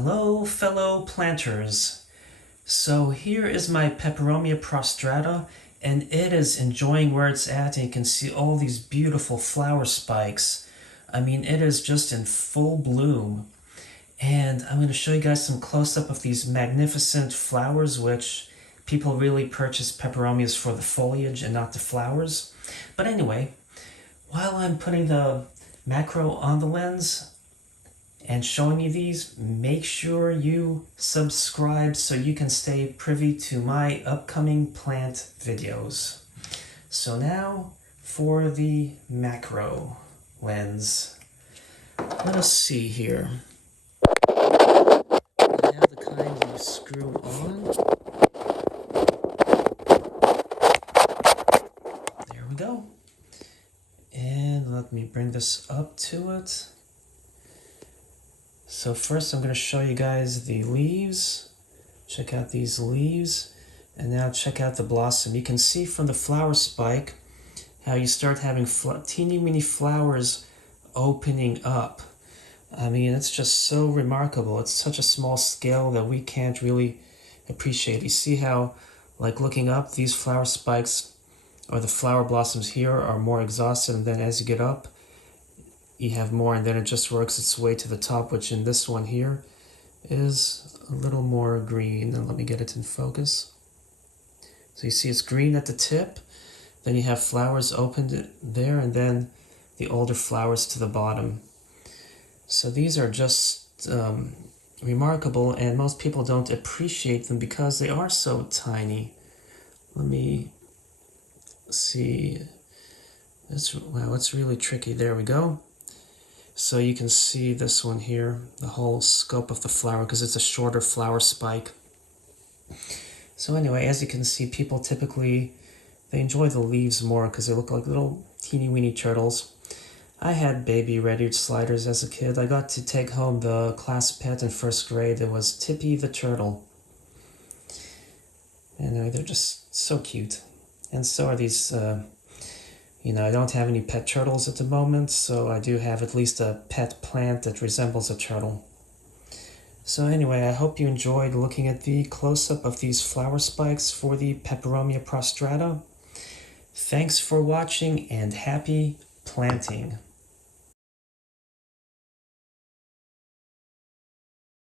Hello, fellow planters. So here is my Peperomia prostrata, and it is enjoying where it's at, and you can see all these beautiful flower spikes. I mean, it is just in full bloom. And I'm going to show you guys some close-up of these magnificent flowers, which people really purchase Peperomias for the foliage and not the flowers. But anyway, while I'm putting the macro on the lens, and showing you these, make sure you subscribe so you can stay privy to my upcoming plant videos. So now for the macro lens. Let us see here. I have the kind you screw on. There we go. And let me bring this up to it. So first I'm going to show you guys the leaves. Check out these leaves. And now check out the blossom. You can see from the flower spike how you start having teeny weeny flowers opening up. I mean, it's just so remarkable. It's such a small scale that we can't really appreciate. You see how, like looking up, these flower spikes or the flower blossoms here are more exhausted, and then as you get up, you have more, and then it just works its way to the top, which in this one here is a little more green. And let me get it in focus. So you see it's green at the tip, then you have flowers opened there, and then the older flowers to the bottom. So these are just remarkable, and most people don't appreciate them because they are so tiny. Let me see. Wow, it's really tricky. There we go. So you can see this one here, the whole scope of the flower, because it's a shorter flower spike. So anyway, as you can see, people typically, they enjoy the leaves more because they look like little teeny weeny turtles. I had baby red-eared sliders as a kid. I got to take home the class pet in first grade. It was Tippy the turtle. Anyway, they're just so cute. And so are these I don't have any pet turtles at the moment, so I do have at least a pet plant that resembles a turtle. So anyway, I hope you enjoyed looking at the close-up of these flower spikes for the Peperomia prostrata. Thanks for watching, and happy planting.